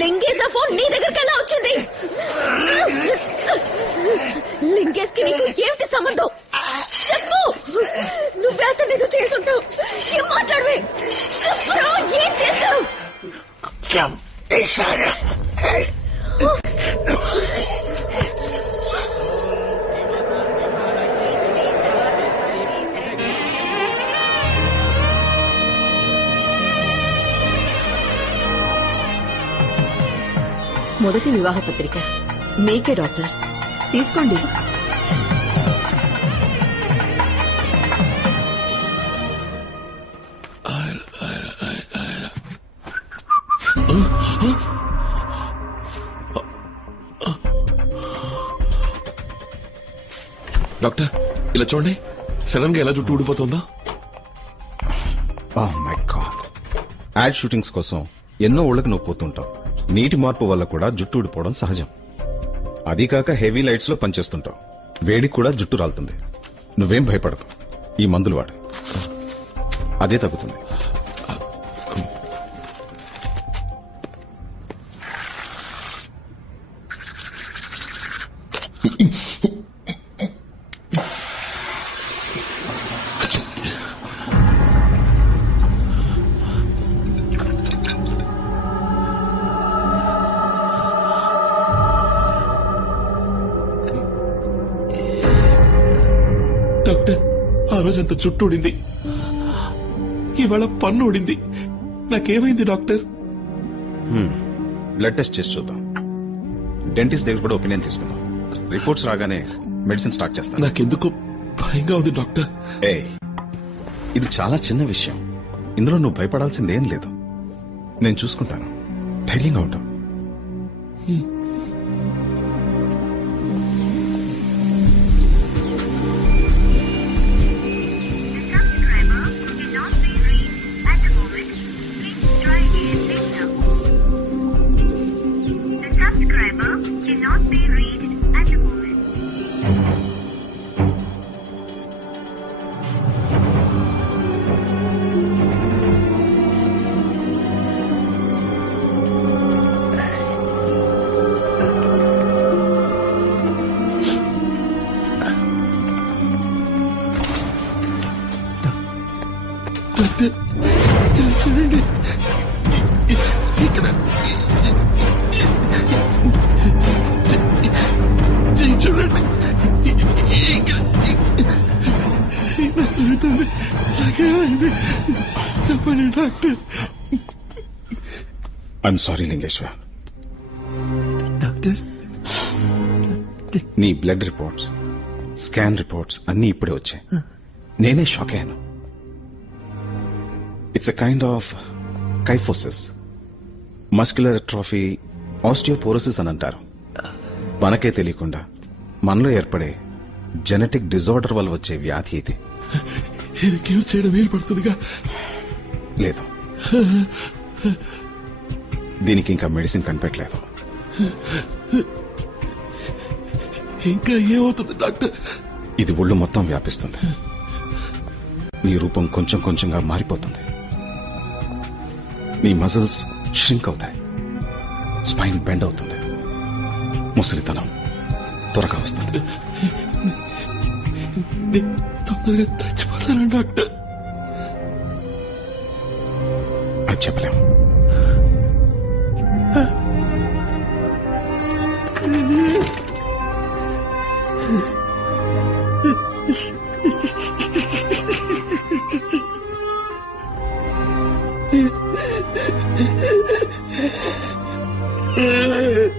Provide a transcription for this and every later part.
లింగేశా phone నీ దగ్గరికి ఎలా వచ్చింది? లింగేష్ కి నీకు ఏమిటి సంబంధం? చెప్పు. నువ్వే అతను ఏదో చేసుంటావు. ఏం మాట్లాడవే? చెప్పురా, ఏం చేస్తావు? మొదటి వివాహ పత్రిక మీకే డాక్టర్, తీసుకోండి. డాక్టర్ ఇలా చూడండి, సడన్ గా ఎలా జుట్టు ఊడిపోతుందో. Oh my god. Ad shootings కోసం ఎన్నో ఊళ్ళకి నువ్వు పోతుంటావు. నీటి మార్పు వల్ల కూడా జుట్టు ఊడిపోవడం సహజం. అది కాక హెవీ లైట్స్ లో పనిచేస్తుంటావు. వేడికి కూడా జుట్టు రాలుతుంది. నువ్వేం భయపడకు, ఈ మందులు వాడు, అదే తగ్గుతుంది. డాక్టర్, ఆ రోజంతా జుట్టు ఊడింది, ఇవాళ పన్ను ఊడింది. నాకేమైంది డాక్టర్? బ్లడ్ టెస్ట్ చేసి చూద్దాం. డెంటిస్ట్ దగ్గర కూడా ఒపీనియన్ తీసుకుందాం. రిపోర్ట్స్ రాగానే మెడిసిన్ స్టార్ట్ చేస్తాను. నాకెందుకు భయంగా ఉంది డాక్టర్. ఇది చాలా చిన్న విషయం. ఇందులో నువ్వు భయపడాల్సిందేం లేదు. నేను చూసుకుంటాను. ధైర్యంగా ఉంటావు. చూడండి ఇక్కడ చూడండి, నాకేమైంది చెప్పండి doctor. I'm sorry Lingeshwar. Doctor, నీ బ్లడ్ రిపోర్ట్స్, స్కాన్ రిపోర్ట్స్ అన్నీ ఇప్పుడే వచ్చాయి. నేనే షాక్ అయ్యాను. It's a kind of kyphosis, muscular atrophy, osteoporosis అని అంటారు. మనకే తెలియకుండా మనలో ఏర్పడే జెనెటిక్ డిజార్డర్ వల్ల వచ్చే వ్యాధి ఇది. క్యూర్ చేయడం వీలు పడుతుందిగా? లేదు, దీనికి ఇంకా మెడిసిన్ కనిపెట్టలేదు. ఇంకా ఏమవుతుంది డాక్టర్? ఇది ఒళ్ళు మొత్తం వ్యాపిస్తుంది. నీ రూపం కొంచెం కొంచెంగా మారిపోతుంది. నీ మజిల్స్ ష్రింక్ అవుతాయి. స్పైన్ బెండ్ అవుతుంది. ముసలితనం త్వరగా వస్తుంది. తొందరగా చచ్చిపోతాను డాక్టర్. అది చెప్పలేము.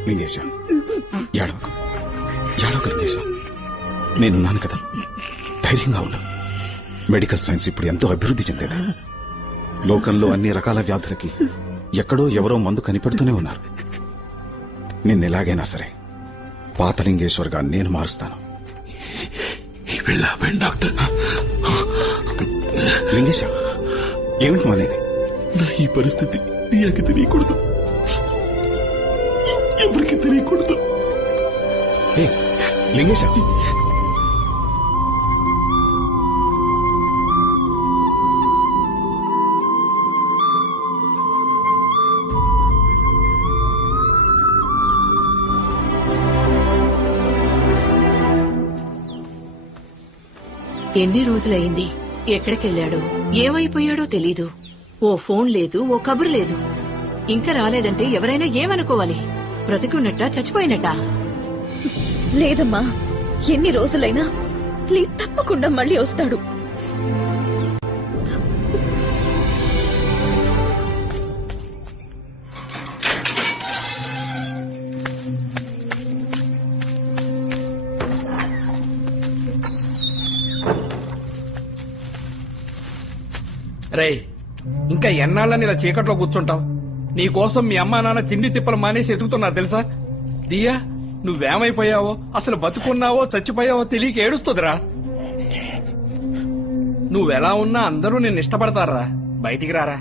లింగేశ, ఏడవకు లింగేశ, నేనున్నాను కదా, ధైర్యంగా ఉన్నా. మెడికల్ సైన్స్ ఇప్పుడు ఎంతో అభివృద్ధి చెందేది. లోకంలో అన్ని రకాల వ్యాధులకి ఎక్కడో ఎవరో మందు కనిపెడుతూనే ఉన్నారు. నిన్నెలాగైనా సరే పాత లింగేశ్వర్గా నేను మారుస్తాను. డాక్టర్, లింగేశ, ఏమిటి అనేది? నా ఈ పరిస్థితి నీకు తెలియకూడదు, ఎవరికి తెలియకూడదు. లింగేశ, ఎన్ని రోజులైంది? ఎక్కడికెళ్ళాడో ఏమైపోయాడో తెలీదు. ఓ ఫోన్ లేదు, ఓ కబురు లేదు. ఇంకా రాలేదంటే ఎవరైనా ఏమనుకోవాలి? బ్రతికున్నట్టా చచ్చిపోయినట్టా? లేదమ్మా, ఎన్ని రోజులైనా ప్లీజ్ తప్పకుండా మళ్ళీ వస్తాడు. రే, ఇంకా ఎన్నాళ్ళని ఇలా చీకట్లో కూర్చుంటావు? నీకోసం మీ అమ్మా నాన్న తిండి తిప్పలు మానేసి ఎదుగుతున్నారు తెలుసా? దియా, నువ్వేమైపోయావో, అసలు బతుకున్నావో చచ్చిపోయావో తెలియక ఏడుస్తుందిరా. నువ్వెలా ఉన్నా అందరూ నిన్ను ఇష్టపడతారా. బయటికి రారా.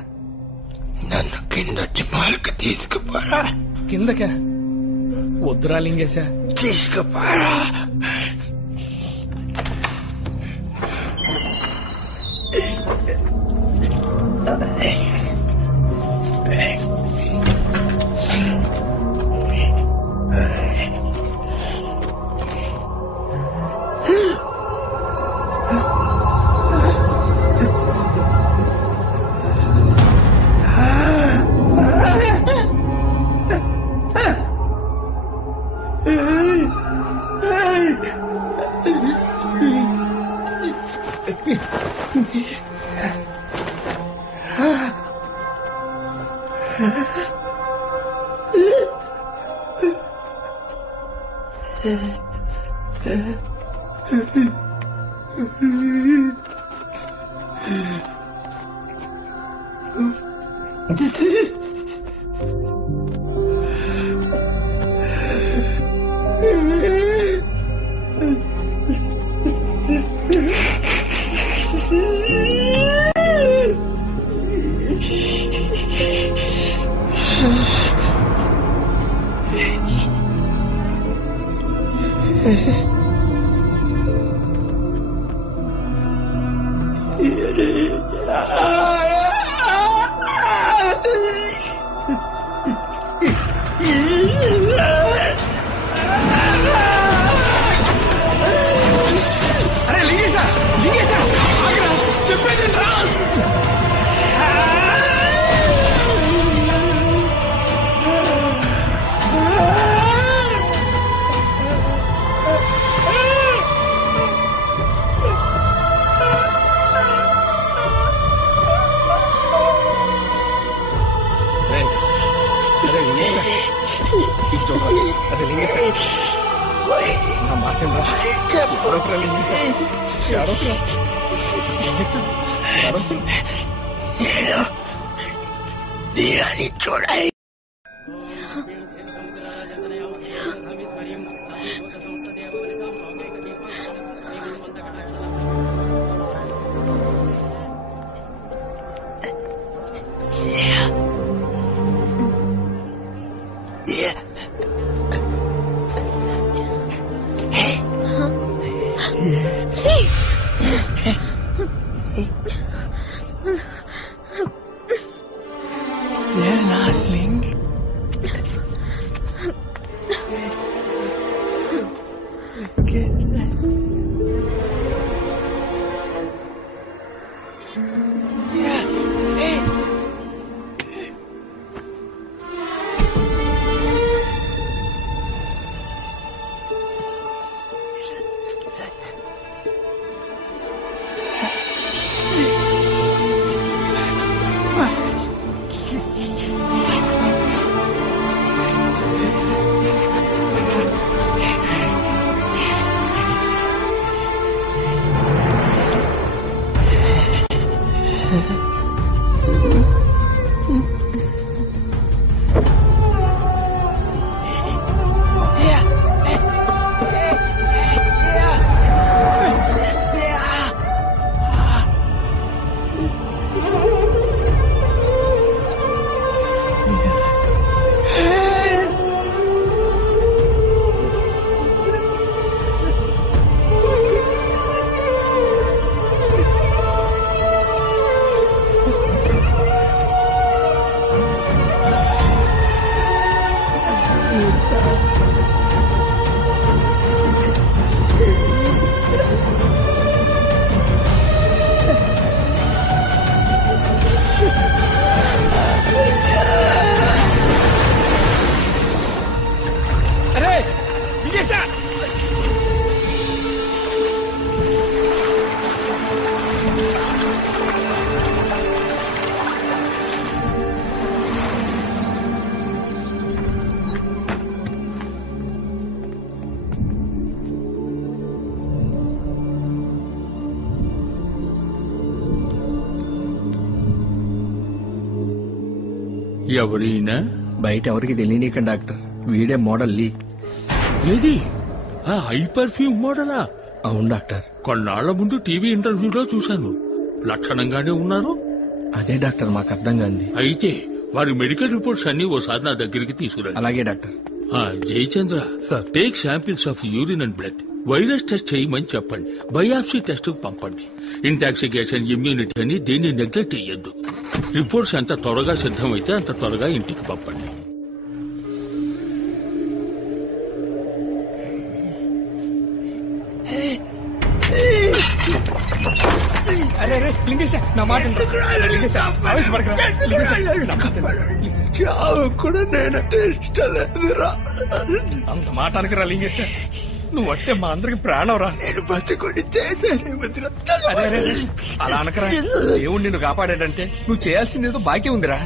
నన్ను కిందొచ్చి మాల్కి తీసుకుపోరా. కిందకా? వద్దురా లింగేశా. తీసుకుపోరా. అరే లింగేశా, లింగేశా ఆగ్రా, చెప్పేది రా. అరే లింగేశా, నా మాట ఎవరొకరా లింగేశా, ఎవరొకరా లింగేశా, ఎవరొకరా. నేను దీరాన్ని చూడాలి. ఎవరైనా బయట ఎవరికి తెలియనీకండి డాక్టర్, వీడే మోడల్ లీ. ఏది ఆ హై పర్ఫ్యూమ్ మోడలా? అవును డాక్టర్. కొన్నాళ్ల ముందు టీవీ ఇంటర్వ్యూలో చూశాను. లక్షణంగానే ఉన్నారు. అదే డాక్టర్ మాకు అర్థం కాంది. అయితే వారి మెడికల్ రిపోర్ట్స్ అన్ని ఓసారి నా దగ్గరికి తీసుకురండి. అలాగే doctor. Jayachandra sir, take samples of urine and blood. Virus test చేయమని చెప్పండి. బయాప్సీ టెస్ట్ పంపండి. ఇంటాక్సికేషన్, ఇమ్యూనిటీ అని దీన్ని నెగ్లెక్ట్ చెయ్యొద్దు. రిపోర్ట్స్ ఎంత త్వరగా సిద్ధమైతే అంత త్వరగా ఇంటికి పంపండి. అరే లింగేశ, నా మాట లింగేశ, ఆవేశపడకరా లింగేశ. చావు కూడా నేనంటే ఇష్టం లేదురా. అంత మాట అనకరా లింగేశ, నువ్వు అంటే మా అందరికి ప్రాణం రా. నేను బతుకుని చేశానేమిరా. అరే అలా అనకరా. దేవుడు నిన్ను కాపాడాడంటే నువ్వు చేయాల్సిందేదో బాకీ ఉందిరా.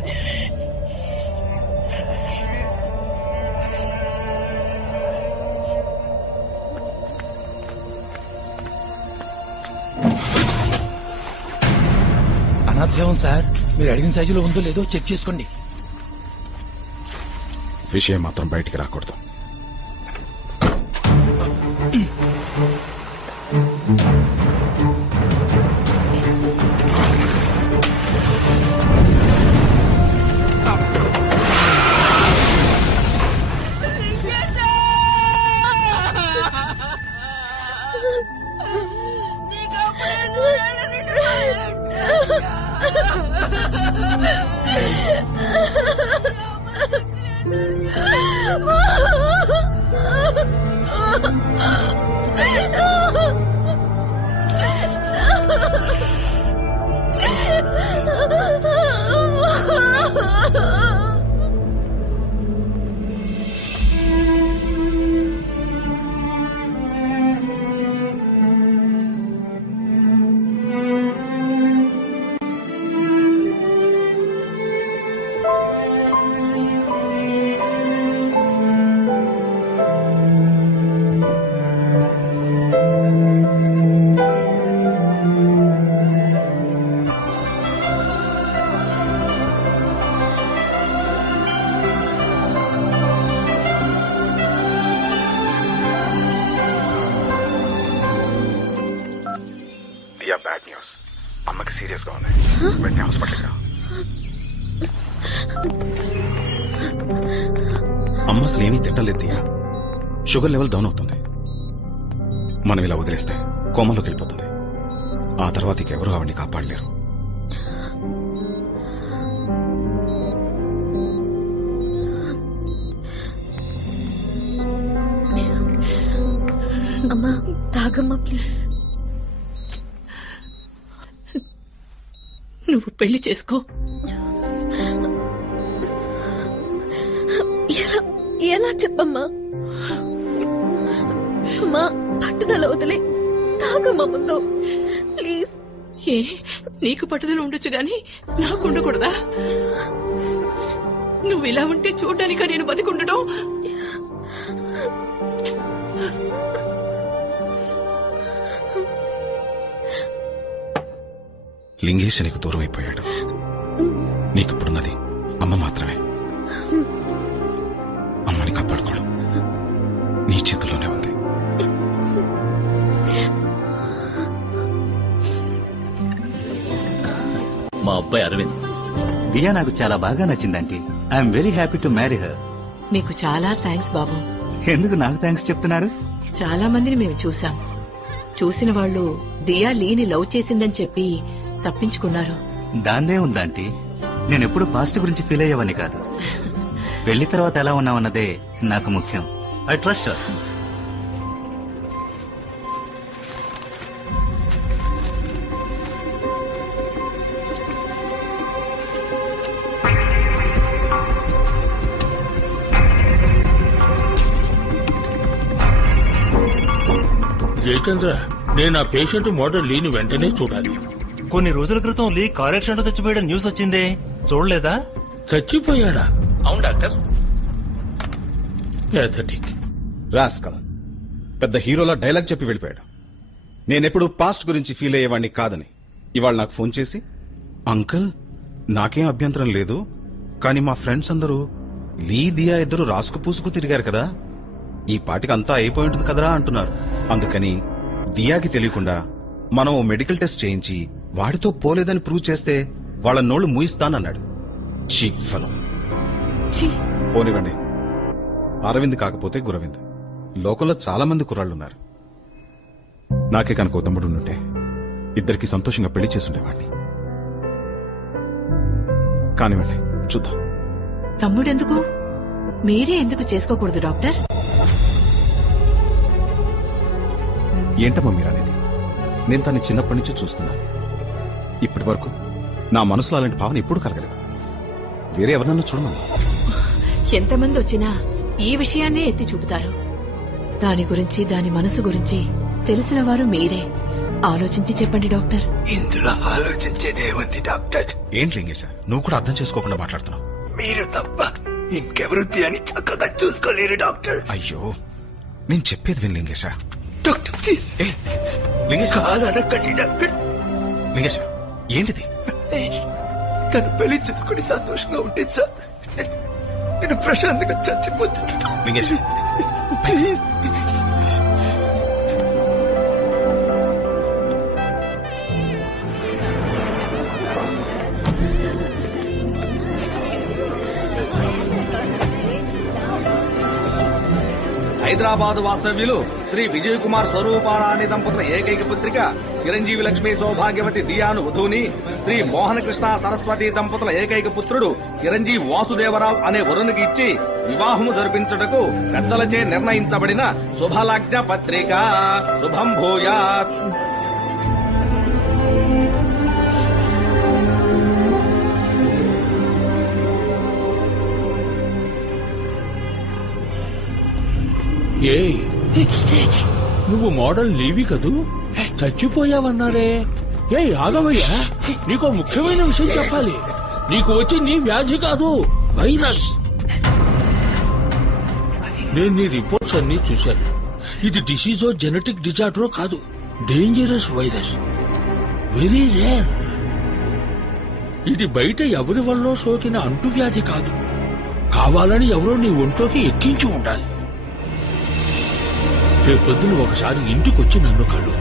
అనాథశవం సార్, మీరు అడిగిన సైజులో ఉందో లేదో చెక్ చేసుకోండి. విషయం మాత్రం బయటికి రాకూడదు. Bad news. అమ్మకి సీరియస్ గా ఉంది. వెంటనే హాస్పిటల్కి రా. అమ్మ అసలు ఏమీ తింటలేదు దియా. షుగర్ లెవెల్ డౌన్ అవుతుంది. మనం ఇలా వదిలేస్తే కోమలోకి వెళ్ళిపోతుంది. ఆ తర్వాత ఇంకెవరూ ఆవిడ్ని కాపాడలేరు. అమ్మా తాగమ్మా ప్లీజ్. నువ్వు పెళ్లి చేసుకో. ఎలా చెప్పమ్మా? అమ్మా పట్టుదల వదిలే తాగమ్మా ముందు ప్లీజ్. ఏ నీకు పట్టుదల ఉండొచ్చు గాని నాకు ఉండకూడదా? నువ్వు ఇలా ఉంటే చూడ్డానికా నేను బతికుండడం? లింగేశ్ నీకు దూరం అయిపోయాడు. నీకిప్పుడున్నది అమ్మ మాత్రమే. అమ్మని కాపాడుకోవడం నీ చేతుల్లోనే ఉంది. మా అబ్బాయి అరవింద్. దియా నాకు చాలా బాగా నచ్చిందంటీ. I'm very happy to marry her. నీకు చాలా థ్యాంక్స్ బాబు. ఎందుకు నాకు థ్యాంక్స్ చెప్తున్నారు? చాలా మందిని మేము చూసాం. చూసిన వాళ్ళు దియా లీని లవ్ చేసిందని చెప్పి తప్పించుకున్నారు. దాన్నే ఉందంటీ. నేనెప్పుడు పాస్ట్ గురించి ఫీల్ అయ్యేవని కాదు. పెళ్లి తర్వాత ఎలా ఉన్నావన్నదే నాకు ముఖ్యం. I trust her. జయచంద్ర, నేను ఆ పేషెంట్ మోడల్ లీని వెంటనే చూడాలి. కొన్ని రోజుల క్రితం లీ కార్ యాక్సిడెంట్ చచ్చిపోయాడు న్యూస్ వచ్చిందే, చూడలేదా? చచ్చిపోయాడా? అవును డాక్టర్. ప్యాథటిక్ రాస్కల్ పెద్ద హీరోలా డైలాగ్ చెప్పి వెళ్ళిపోయాడు. నేనెప్పుడు పాస్ట్ గురించి ఫీల్ అయ్యేవాడిని కాదని ఇవాళ నాకు ఫోన్ చేసి, అంకుల్ నాకేం అభ్యంతరం లేదు, కానీ మా ఫ్రెండ్స్ అందరూ లీ దియా ఇద్దరు రాసుకు పూసుకు తిరిగారు కదా, ఈ పాటికి అంతా అయిపోయి ఉంటుంది కదరా అంటున్నారు. అందుకని దియాకి తెలియకుండా మనం ఓ మెడికల్ టెస్ట్ చేయించి వాడితో పోలేదని ప్రూవ్ చేస్తే వాళ్ళ నోళ్లు మూయిస్తానన్నాడు. చీక్ ఫలం. పోనివ్వండి, అరవింద్ కాకపోతే గురవింద్. లోకంలో చాలా మంది కుర్రాళ్లున్నారు. నాకే కనుక ఓ తమ్ముడు ఉంటే ఇద్దరికి సంతోషంగా పెళ్లి చేసుండేవాడిని. కానివ్వండి, చూద్దాం. తమ్ముడెందుకు? మీరే ఎందుకు చేసుకోకూడదు డాక్టర్? ఏంటమ్మా మీరనేది? నేను తన్ని చిన్నప్పటి నుంచి చూస్తున్నాను. ఇప్పటి వరకు నా మనసులో అలాంటి భావన ఎప్పుడు కలగలేదు. వేరే ఎవరన్నా చూడమన్నా. ఎంతమంది వచ్చినా ఈ విషయాన్నే ఎత్తి చూపుతారు. దాని గురించి, దాని మనసు గురించి తెలిసిన వారు మీరే. ఆలోచించి చెప్పండి డాక్టర్. ఇందులో ఆలోచించేదేముంది డాక్టర్? ఏంటి లింగేశ, నువ్వు కూడా అర్థం చేసుకోకుండా మాట్లాడుతున్నావు. మీరు తప్ప ఇంకెవరు అని చక్కగా చూసుకోలేరు డాక్టర్. అయ్యో, నేను చెప్పేది విను లింగేశ. Doctor please. లింగేశ కాదనకండి డాక్టర్. లింగేశ, ఏంటిది? తను పెళ్లి చేసుకుని సంతోషంగా ఉంటే సార్ నేను ప్రశాంతంగా చచ్చిపోతున్నాను. లింగేశ హైదరాబాద్ వాస్తవ్యులు శ్రీ విజయ్ కుమార్ స్వరూపారాణి దంపతుల ఏకైక పుత్రిక చిరంజీవి లక్ష్మీ సౌభాగ్యవతి దియాను వధూని, శ్రీ మోహన కృష్ణ సరస్వతి దంపతుల ఏకైక పుత్రుడు చిరంజీవి వాసుదేవరావు అనే వరునికి ఇచ్చి వివాహము జరిపించుటకు పెద్దలచే నిర్ణయించబడిన శుభలగ్న పత్రిక. శుభం భూయాత్. ఏయ్, నువ్వు మోడల్ లీవి కదూ? చచ్చిపోయావన్నారే. ఏయ్ ఆగవయ్యా, నీకో ముఖ్యమైన విషయం చెప్పాలి. నీకు వచ్చి నీ వ్యాధి కాదు, వైరస్. నేను నీ రిపోర్ట్స్ అన్ని చూశాను. ఇది డిసీజో జెనెటిక్ డిజార్డరో కాదు, డేంజరస్ వైరస్, వెరీ రేర్. ఇది బయట ఎవరి వల్ల సోకిన అంటువ్యాధి కాదు. కావాలని ఎవరో నీ ఒంట్లోకి ఎక్కించి ఉండాలి. రేపొద్దున ఒకసారి ఇంటికొచ్చి నన్ను కలు.